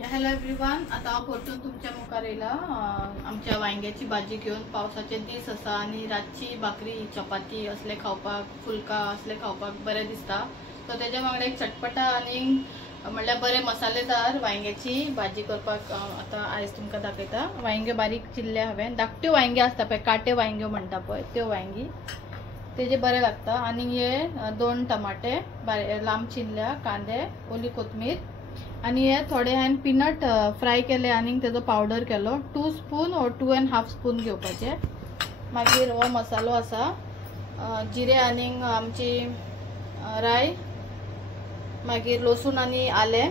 Hello everyone, आता हांव परतून तुमच्या मुखार येयला आमच्या वांयग्याची भाजी घेवन. पावसाचे दीस आसा आनी रातची भाकरी चपाती असले खावपाक, फुलका असले खावपाक बरें दिसता. सो तेज्या वांगडा एक चटपटा आनी म्हणल्यार बरे मसालेदार वांयग्याची भाजी करपाक आता आयज तुमकां दाखयता. वांयगे बारीक चिल्ले हांवें. धाकट्यो वांयगे आसता पळय, काटे वांयग्यो म्हणटा पळय त्यो वांयगी, तेजे बरे लागता. आनी हे 2 टमाटे लांब चिरल्या, कांदे, ओली कोथमीर आणि हे थोडे हांवें पीनट फ्राय केले आनी तेजो पावडर केलो. 2 स्पून और 2.5 स्पून घेवपाचे. मागीर हो मसालो आसा, जिरे आनी आमची राय, मागीर लसूण आनी आले.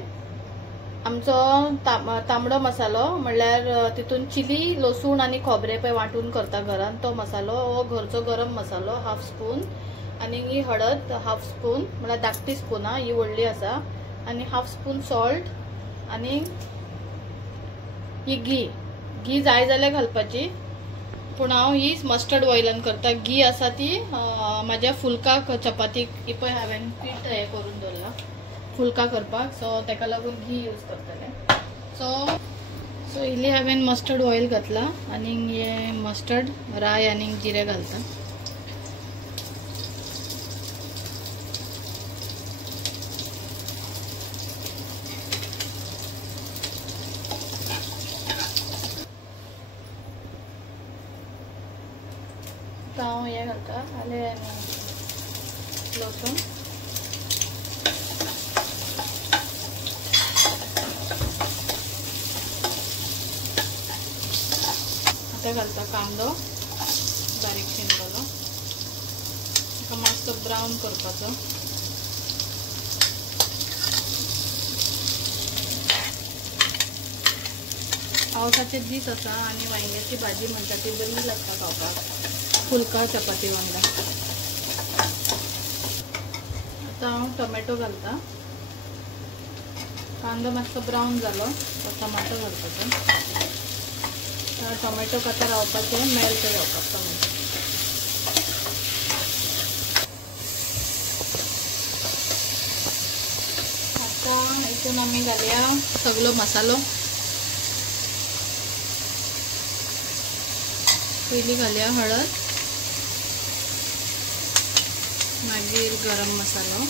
आमचो तांबडो मसालो म्हणल्यार तितून चिली, लसूण आनी खोबरे पळय वांटून करता घरान, तो मसालो. हो घरचो गरम मसालो 1/2 स्पून. आनी ही हळद 1/2 स्पून, म्हणल्यार धाकटी स्पून ही व्हडली आसा. आणि 1/2 स्पून सॉल्ट आणि ही घी जाय जाल्यार घालपाची, पूण हांव ही मस्टर्ड ऑयलान करता. घी आसा ती म्हाज्या फुलकाक चपातीक ही पळय हांवें पीठ हे करून दवरला फुलका करपाक, सो तेका लागून घी यूज करतले. सो इल्ली हांवें मस्टर्ड ऑयल घातला आनी हे मस्टर्ड, राय आनी जिरे घालता. हांव हे घालता आले आनी लसूण, आता घालता कांदो बारीक चिरलेलो. ताका मातसो ब्रावन करपाचो. पावसाचे दीस आसा आनी वांयग्याची भाजी म्हणटा ती बरी लागता खावपाक, फुलका चपाती वांगडा. आता हांव टोमॅटो घालता. कांदो मातसो ब्रावन जालो तो टोमॅटो घालपाचो. टोमॅटो आतां रावपाचें, मेल्ट जावपाक टोमॅटो. आता हितून आमी घालया सगळो मसालो. पयली घालया हळद, मागीर गरम मसालो,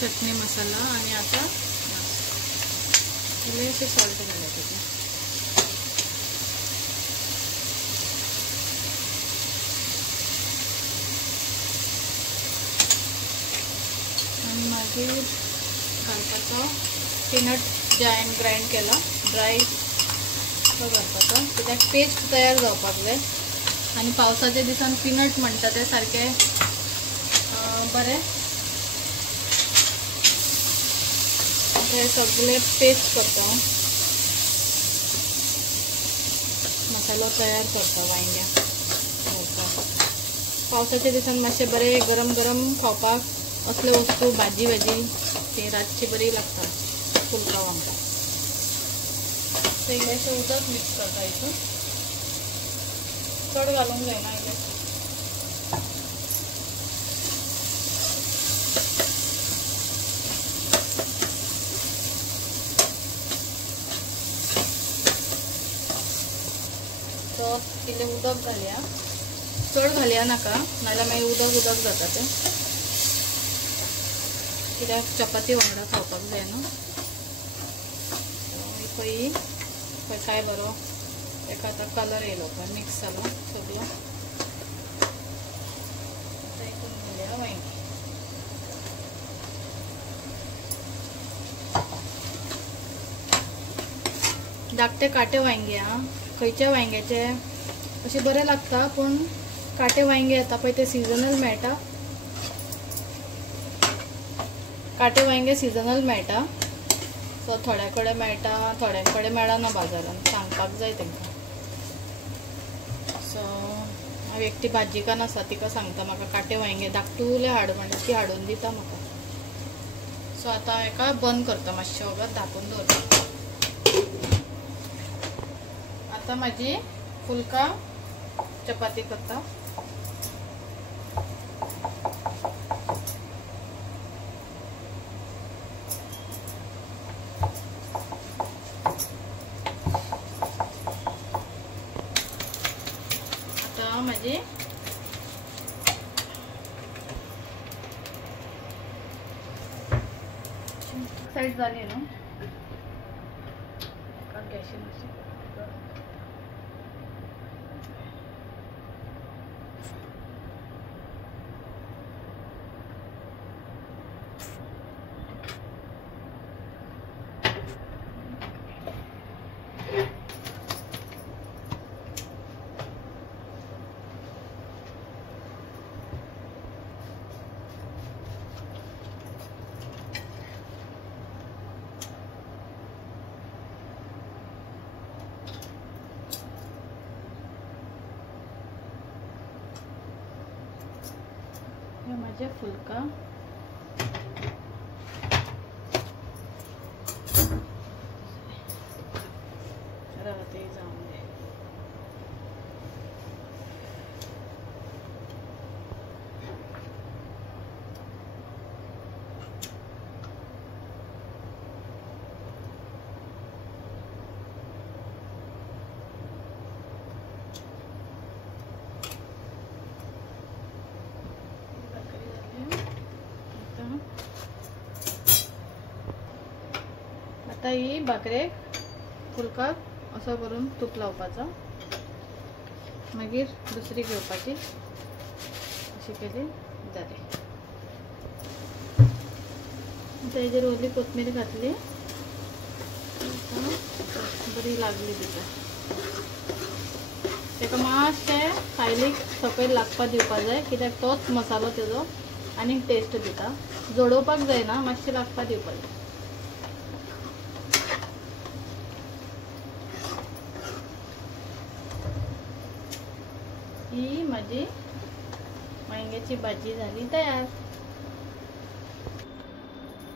चटणी मसाला आणि आता इल्लेशें सॉल्ट घालायचं. आणि मागीर घालपाचो पीनट जे हांवें ग्राइंड केला ड्राय, तो घालपाचो, कित्याक पेस्ट तयार जावपाक जाय. आनी पावसाच्या दिसान पीनट म्हणटा ते सारके बरे. हे सगळे पेस्ट करता, मसालो तयार करता वांयग्या. पावसाच्या दिसान मातशे बरे गरम गरम खावपाक असले वस्तू भाजी ती रातची बरी लागता फुलका वांगडा. इल्लेशें उदक मिक्स करता हितून, चड घालूंक जायना इल्लेशें. तो इल्लें उदक घालया, चड घालया नाका, नाजाल्यार मागीर उदक जाता तें, कित्याक चपाती वांगडा खावपाक जाय न्हू. पळय काय बरो ताका आतां कलर येयलो पळय, मिक्स जालो सगळो. हितून घालया वांयगी. धाकटे काटे वांयगे खंयच्या वांयग्याचे अशें बरें लागता, पूण काटे वांयगे येता पळय ते सिजनल मेळटा. काटे वांयगे सिजनल मेळटा, सो थोड्या कडेन मेळटा, थोड्या कडेन मेळना बाजारान, सांगपाक जाय तांकां. सो हांव एकटी भाजीकान आसा तिका सांगता म्हाका काटे वांयगे धाकटुले हाड म्हणटा, ती हाडून दिता म्हाका. सो आतां हाका बंद करता, मातशें वगत धांपून दवरता. आता माझी फुलका चपाती करता. आता माझी साईड झाली ना. माझे फुलका राहते जाऊन दे. आता ही भाकरेक फुलकाक असं करून तूप लावपाचा. मागीर दुसरी घेवपाची अशी केली जाते. तेजेर ओली कोथमीर घातली. बरी लागली तिका. तेका मातशें सायलीक सकयल लागपा दिवपा जाय कित्याक तोच मसालो तेजो आनी टेस्ट दिता. जोडोवपाक जायना, मातशें लागपा दिवपा जाय. ही माझी वांग्याची भाजी झाली तयार.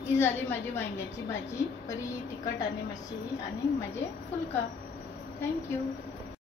ही झाली माझी वांग्याची भाजी, बरी तिखट आणि मातशी आणि माझे फुलका. थँक्यू.